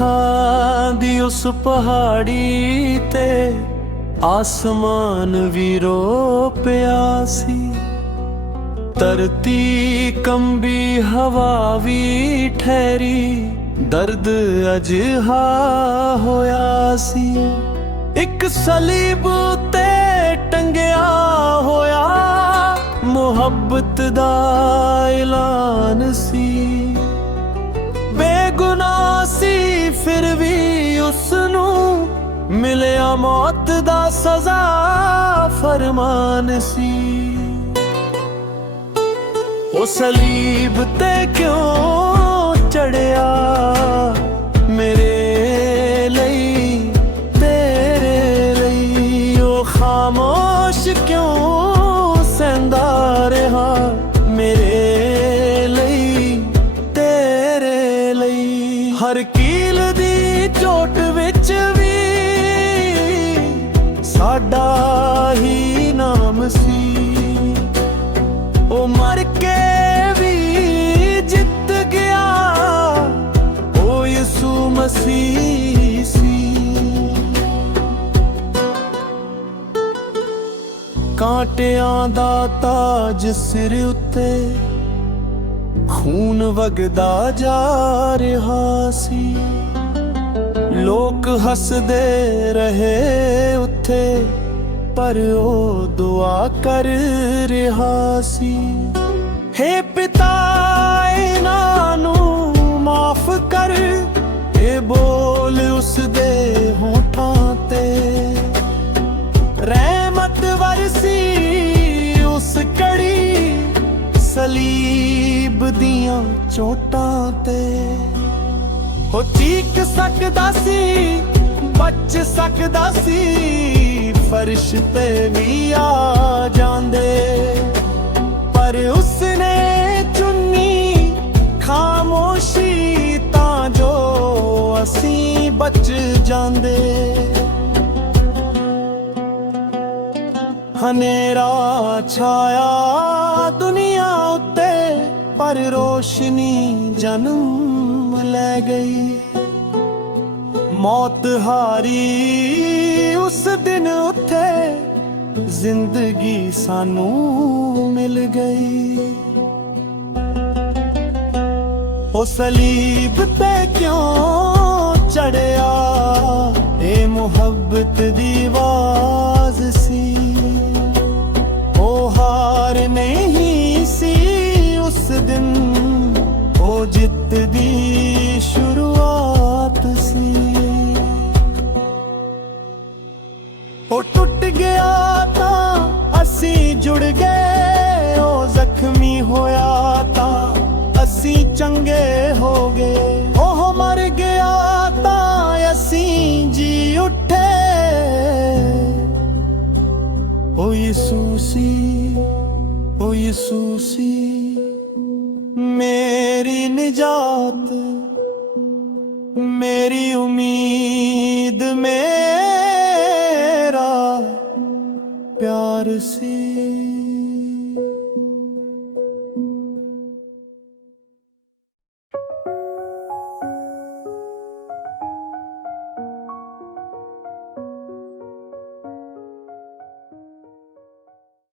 दुखां दी उस पहाड़ी ते आसमान भी रो प्यासी, धरती कंबी हवा भी ठहरी, दर्द अजहा होया सी। एक सलीब ते टंगिया होया मुहब्बत दा ऐलान सी। बेगुनाह सी फिर भी उसनू मिलिया मौत दा सजा फरमान सी। ओ सलीब ते क्यों चढ़िया मेरे लई तेरे लई, ओ खामोश क्यों सहंदा रहा मेरे लई तेरे लई। हर कील दी चोट विच भी साडा ही नाम सी। ओ मर के भी जित गया ओ यीशु मसीह सी। कांटियां दा ताज सिर उत्ते खून वगदा जा रहा सी। लोक हसदे रहे उत्थे पर ओ दुआ कर रहा सी। हे पिता इन्हां नू माफ कर, ए बोल उस दे होठां ते। रहमत वरसी उस कड़ी सलीब दियां चोटां ते। हो चीक सकदा सी बच सकदा सी, फर्श ते भी आ जांदे, पर उसने चुनी खामोशी तां जो असीं बच जांदे। हनेरा छाया दुनिया उत्ते पर रोशनी जन्म लै गई। मौत हारी उस दिन उत्थे जिंदगी सानू मिल गई। ओ सलीब ते क्यों चढ़िया ए मुहब्बत दी आवाज सी। ओ हार नहीं सी उस दिन, ओ जित दी शुरुआत सी। ओ टुट गया तां असी जुड़ गए, ओ जख्मी होया तां असी चंगे हो गए। ओह मर गया तां असी जी उठे, ओ यीशु सी, ओ यीशु सी मेरी निजात, मेरी उम्मीद में